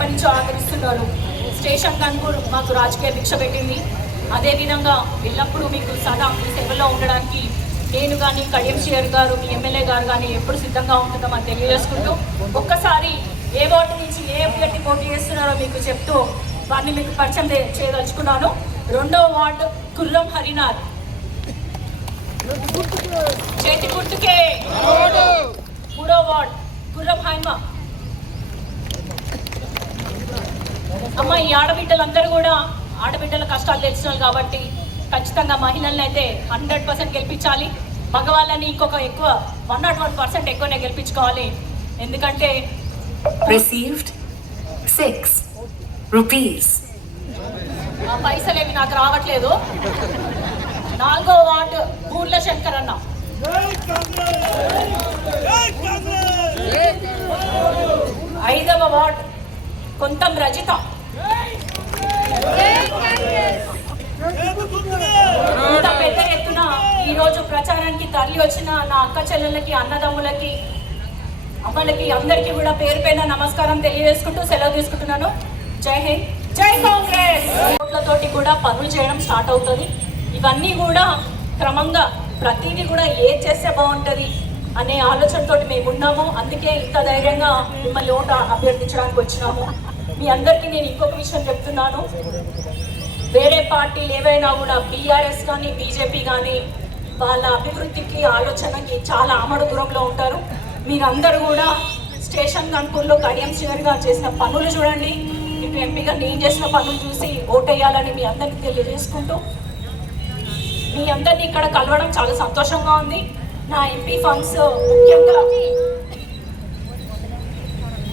ఎప్పటి నుంచో ఆదరిస్తున్నారు. స్టేషన్ గన్పూర్ మాకు రాజకీయ భిక్ష పెట్టింది. అదేవిధంగా ఎల్లప్పుడూ మీకు సదా మీ సేవలో ఉండడానికి నేను కానీ కడియం శ్రీహరి గారు మీ ఎమ్మెల్యే గారు కానీ ఎప్పుడు సిద్ధంగా ఉంటుందామని తెలియజేసుకుంటూ ఒక్కసారి ఏ వార్డు నుంచి ఏ అభ్యర్థి పోటీ చేస్తున్నారో మీకు చెప్తూ వారిని మీకు పరిచయం చేయదలుచుకున్నాను. 2వ వార్డు కుర్రం హరినాథ్, చేతి గుర్తుకే. 3వ వార్డు కుర్రం హైమ. అమ్మ, ఈ ఆడబిడ్డలందరూ కూడా ఆడబిడ్డల కష్టాలు తెలిసిన కాబట్టి ఖచ్చితంగా మహిళల్ని అయితే 100% గెలిపించాలి. మగవాళ్ళని ఇంకొక ఎక్కువ 101% ఎక్కువనే గెలిపించుకోవాలి. ఎందుకంటే received 6 rupees. ఆ పైసలేమి నాకు రావట్లేదు. 4వ వార్డు బూర్ల శంకర్ అన్న. 5వ వార్డు కొంతం రజిత. ఇంత పెద్ద ఎత్తున ఈరోజు ప్రచారానికి తరలి వచ్చిన నా అక్క చెల్లెళ్ళకి, అన్నదమ్ములకి, అమ్మలకి అందరికీ కూడా పేరు పైన నమస్కారం తెలియజేసుకుంటూ సెలవు తీసుకుంటున్నాను. జై హింద్, జై కాంగ్రెస్. ఓట్లతోటి కూడా పనులు చేయడం స్టార్ట్ అవుతుంది. ఇవన్నీ కూడా క్రమంగా ప్రతిదీ కూడా ఏది చేస్తే బాగుంటుంది అనే ఆలోచనతో మేము ఉన్నాము. అందుకే ఇంత ధైర్యంగా మిమ్మల్ని ఓటు అభ్యర్థించడానికి వచ్చినాము. మీ అందరికీ నేను ఇంకొక విషయం చెప్తున్నాను. వేరే పార్టీలు ఏవైనా కూడా బీఆర్ఎస్ కానీ బీజేపీ కానీ వాళ్ళ అభివృద్ధికి ఆలోచనకి చాలా ఆమడ దూరంలో ఉంటారు. మీరందరూ కూడా స్టేషన్ గన్పూర్లో కడియం శ్రీహరి గారు చేసిన పనులు చూడండి. ఇటు ఎంపీగా నేను చేసిన పనులు చూసి ఓటేయాలని మీ అందరికీ తెలియజేసుకుంటూ మీ అందరినీ ఇక్కడ కలవడం చాలా సంతోషంగా ఉంది. నా ఎంపీ ఫండ్స్ ముఖ్యంగా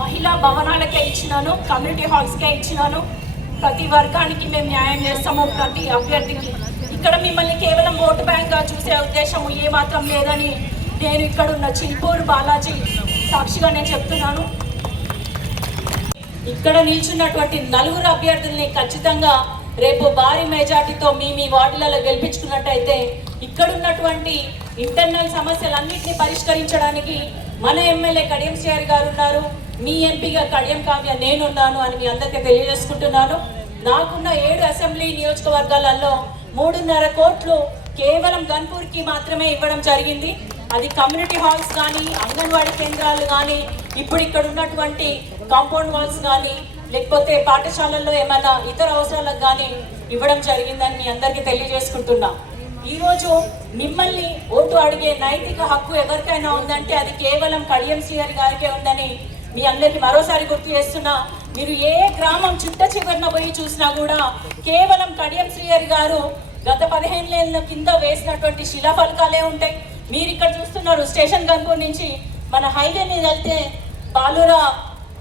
మహిళా భవనాలకే ఇచ్చినాను, కమ్యూనిటీ హాల్స్కే ఇచ్చినాను. ప్రతి వర్గానికి మేము న్యాయం చేస్తాము, ప్రతి అభ్యర్థికి. ఇక్కడ మిమ్మల్ని కేవలం ఓటు బ్యాంక్గా చూసే ఉద్దేశం ఏమాత్రం లేదని నేను ఇక్కడున్న చిల్పూర్ బాలాజీ సాక్షిగా నేను చెప్తున్నాను. ఇక్కడ నిల్చున్నటువంటి 4 అభ్యర్థుల్ని ఖచ్చితంగా రేపు భారీ మెజార్టీతో మీ వార్డులలో గెలిపించుకున్నట్టయితే ఇక్కడున్నటువంటి ఇంటర్నల్ సమస్యలన్నింటినీ పరిష్కరించడానికి మన ఎమ్మెల్యే కడియం శ్రీహరి గారు ఉన్నారు, మీ ఎంపీగా కడియం కావ్య నేనున్నాను అని మీ అందరికీ తెలియజేసుకుంటున్నాను. నాకున్న 7 అసెంబ్లీ నియోజకవర్గాలలో 3.5 కోట్లు కేవలం గన్పూర్కి మాత్రమే ఇవ్వడం జరిగింది. అది కమ్యూనిటీ హాల్స్ కానీ, అంగన్వాడీ కేంద్రాలు కానీ, ఇప్పుడు ఇక్కడ ఉన్నటువంటి కాంపౌండ్ వాల్స్ కానీ, లేకపోతే పాఠశాలల్లో ఏమైనా ఇతర అవసరాలకు కానీ ఇవ్వడం జరిగిందని మీ అందరికీ తెలియజేసుకుంటున్నా. ఈరోజు మిమ్మల్ని ఓటు అడిగే నైతిక హక్కు ఎవరికైనా ఉందంటే అది కేవలం కడియం శ్రీహరి గారికే ఉందని మీ అందరికీ మరోసారి గుర్తు చేస్తున్నా. మీరు ఏ గ్రామం చిట్ట చివరిన పోయి చూసినా కూడా కేవలం కడియం శ్రీహరి గారు గత 15 ఏళ్ళ కింద వేసినటువంటి శిలాఫలకాలే ఉంటాయి. మీరు ఇక్కడ చూస్తున్నారు స్టేషన్ గన్పూర్ నుంచి మన హైవే మీద వెళ్తే బాలురా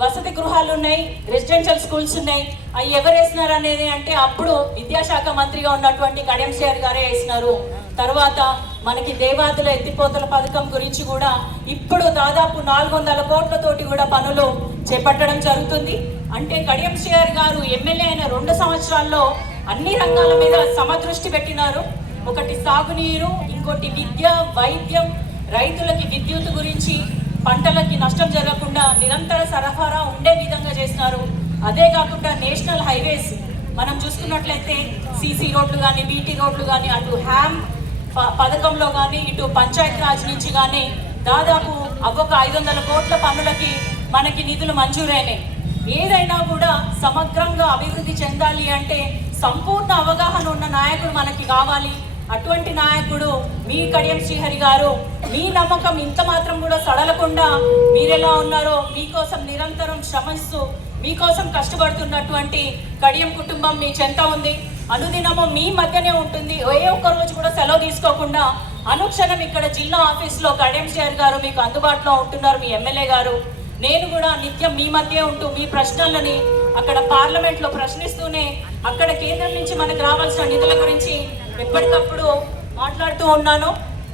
వసతి గృహాలు ఉన్నాయి, రెసిడెన్షియల్ స్కూల్స్ ఉన్నాయి. అవి ఎవరు వేసినారు అనేది అంటే అప్పుడు విద్యాశాఖ మంత్రిగా ఉన్నటువంటి కడియం శ్రీహరి గారే వేసినారు. తర్వాత మనకి దేవాదుల ఎత్తిపోతల పథకం గురించి కూడా ఇప్పుడు దాదాపు 400 కోట్లతోటి కూడా పనులు చేపట్టడం జరుగుతుంది. అంటే కడియం శ్రీహరి గారు ఎమ్మెల్యే అయిన 2 సంవత్సరాల్లో అన్ని రంగాల మీద సమదృష్టి పెట్టినారు. ఒకటి సాగునీరు, ఇంకోటి విద్య, వైద్యం, రైతులకి విద్యుత్ గురించి, పంటలకి నష్టం జరగకుండా నిరంతర సరఫరా ఉండే విధంగా చేస్తున్నారు. అదే కాకుండా నేషనల్ హైవేస్ మనం చూసుకున్నట్లయితే సీసీ రోడ్లు కానీ, బీటీ రోడ్లు కానీ, అటు హ్యామ్ పథకంలో కానీ, ఇటు పంచాయత్ రాజ్ నుంచి కానీ దాదాపు ఒక 500 కోట్ల పనులకి మనకి నిధులు మంజూరైనాయి. ఏదైనా కూడా సమగ్రంగా అభివృద్ధి చెందాలి అంటే సంపూర్ణ అవగాహన ఉన్న నాయకుడు మనకి కావాలి. అటువంటి నాయకుడు మీ కడియం శ్రీహరి గారు. మీ నమ్మకం ఇంత మాత్రం కూడా సడలకుండా మీరెలా ఉన్నారో మీకోసం నిరంతరం శ్రమిస్తూ మీకోసం కష్టపడుతున్నటువంటి కడియం కుటుంబం మీ చెంత ఉంది. అనుదినము మీ మధ్యనే ఉంటుంది. ఏ ఒక్క రోజు కూడా సెలవు తీసుకోకుండా అనుక్షణం ఇక్కడ జిల్లా ఆఫీస్లో కడియం శ్రీహరి గారు మీకు అందుబాటులో ఉంటున్నారు, మీ ఎమ్మెల్యే గారు. నేను కూడా నిత్యం మీ మధ్య ఉంటూ మీ ప్రశ్నలని అక్కడ పార్లమెంట్లో ప్రశ్నిస్తూనే అక్కడ కేంద్రం నుంచి మనకు రావాల్సిన నిధుల గురించి ఎప్పటికప్పుడు మాట్లాడుతూ ఉన్నాను.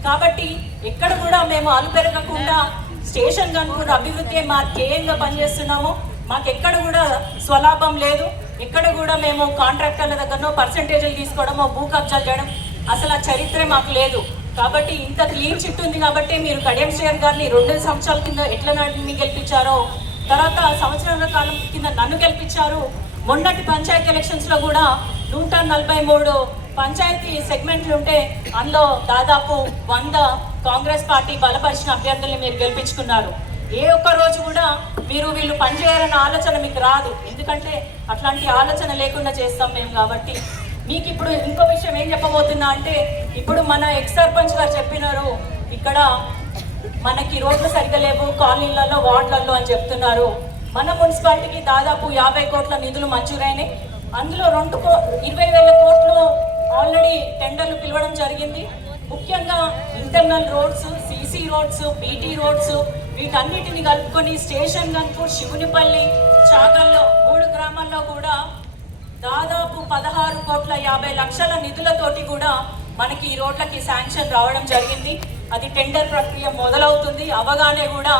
కాబట్టి ఎక్కడ కూడా మేము అలుపెరగకుండా స్టేషన్ గన్పూర్ అభివృద్ధి మా ధ్యేయంగా పనిచేస్తున్నాము. మాకెక్కడ కూడా స్వలాభం లేదు. ఎక్కడ కూడా మేము కాంట్రాక్టర్ల దగ్గరనో పర్సెంటేజ్లు తీసుకోవడమో భూ కబ్జాలు చేయడం అసలు ఆ చరిత్రే మాకు లేదు. కాబట్టి ఇంత క్లీన్ చిట్ ఉంది కాబట్టి మీరు కడియం శ్రీహరి గారిని 2 సంవత్సరాల కింద ఎట్లా గెలిపించారో తర్వాత సంవత్సరాల కాలం కింద నన్ను గెలిపించారు. మొన్నటి పంచాయతీ ఎలక్షన్స్లో కూడా 143 పంచాయతీ సెగ్మెంట్లు ఉంటే అందులో దాదాపు 100 కాంగ్రెస్ పార్టీ బలపరిచిన అభ్యర్థుల్ని మీరు గెలిపించుకున్నారు. ఏ ఒక్క రోజు కూడా మీరు వీళ్ళు పనిచేయాలన్న ఆలోచన మీకు రాదు, ఎందుకంటే అట్లాంటి ఆలోచన లేకుండా చేస్తాం మేము. కాబట్టి మీకు ఇప్పుడు ఇంకో విషయం ఏం చెప్పబోతున్నా అంటే, ఇప్పుడు మన ఎక్స్ సర్పంచ్ గారు చెప్పినారు ఇక్కడ మనకి రోడ్లు సరిగ్గా లేవు కాలనీలలో వార్డులలో అని చెప్తున్నారు. మన మున్సిపాలిటీకి దాదాపు 50 కోట్ల నిధులు మంజూరైనాయి. అందులో 20,000 కోట్లు ఆల్రెడీ టెండర్లు పిలవడం జరిగింది. ముఖ్యంగా internal roads, CC roads, BT roads వీటన్నిటిని కలుపుకొని స్టేషన్ గన్పూర్, శివునిపల్లి, చాగల్లో 3 గ్రామాల్లో కూడా దాదాపు 16,50,00,000 నిధులతోటి కూడా మనకి ఈ రోడ్లకి శాంక్షన్ రావడం జరిగింది. అది టెండర్ ప్రక్రియ మొదలవుతుంది. అవగానే కూడా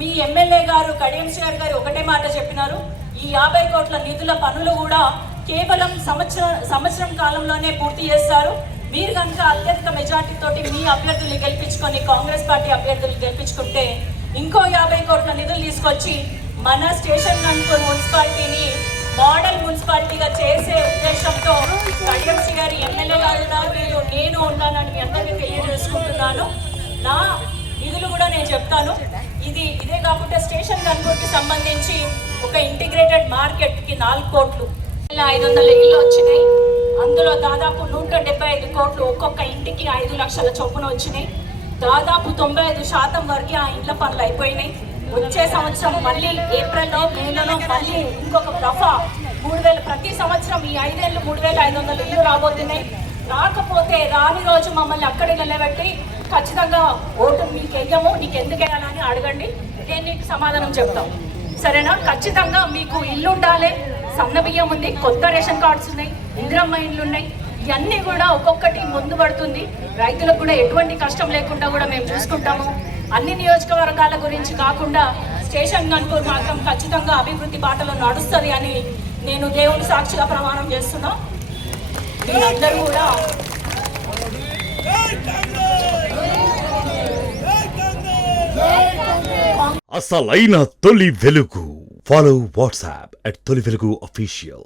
మీ ఎమ్మెల్యే గారు కడియం శ్రీహర్ గారు ఒకటే మాట చెప్పినారు, ఈ 50 కోట్ల నిధుల పనులు కూడా కేవలం సంవత్సరం కాలంలోనే పూర్తి చేస్తారు. మీరు కనుక అత్యధిక మెజార్టీ తోటి మీ అభ్యర్థులు గెలిపించుకొని కాంగ్రెస్ పార్టీ అభ్యర్థులు గెలిపించుకుంటే ఇంకో 50 కోట్ల నిధులు తీసుకొచ్చి మన స్టేషన్ గన్పూర్ మున్సిపాలిటీని మోడల్ మున్సిపాలిటీగా చేసే ఉద్దేశంతో కడియం శ్రీహర్ ఎమ్మెల్యే గారు ఉన్నారు, నేను ఉన్నానని మీ అందరికీ తెలియజేసుకుంటున్నాను. నా నిధులు కూడా నేను చెప్తాను. ఇదే కాకుండా స్టేషన్ గన్పూర్కి సంబంధించి ఒక ఇంటిగ్రేటెడ్ మార్కెట్కి 4 కోట్లు 500 ఇళ్ళు వచ్చినాయి. అందులో దాదాపు 175 కోట్లు ఒక్కొక్క ఇంటికి 5 లక్షల చొప్పున వచ్చినాయి. దాదాపు 95% వరకు ఆ ఇండ్ల పనులు అయిపోయినాయి. వచ్చే సంవత్సరం మళ్ళీ ఏప్రిల్లో మేలలో మళ్ళీ ఇంకొక దఫా 3,000 ప్రతి సంవత్సరం ఈ 5 ఏళ్ళు 3,500 ఇళ్ళు రాబోతున్నాయి. రాకపోతే రాని రోజు మమ్మల్ని అక్కడే నిలబెట్టి ఖచ్చితంగా ఓటు మీకు వెయ్యము, నీకు ఎందుకు వేయాలని అడగండి, నేను నీకు సమాధానం చెప్తాం. సరేనా? ఖచ్చితంగా మీకు ఇల్లు ఉండాలి, సన్న బియ్యం ఉంది, కొత్త రేషన్ కార్డ్స్ ఉన్నాయి, ఇందిరమ్మ ఇండ్లు ఉన్నాయి. ఇవన్నీ కూడా ఒక్కొక్కటి ముందు పడుతుంది. రైతులకు కూడా ఎటువంటి కష్టం లేకుండా కూడా మేము చూసుకుంటాము. అన్ని నియోజకవర్గాల గురించి కాకుండా స్టేషన్ గన్పూర్ మాత్రం ఖచ్చితంగా అభివృద్ధి బాటలో నడుస్తుంది అని నేను దేవుని సాక్షిగా ప్రమాణం చేస్తున్నా. మీరందరూ కూడా అసలైన తొలి వెలుగు. ఫాలో వాట్సాప్ @తొలి వెలుగు official.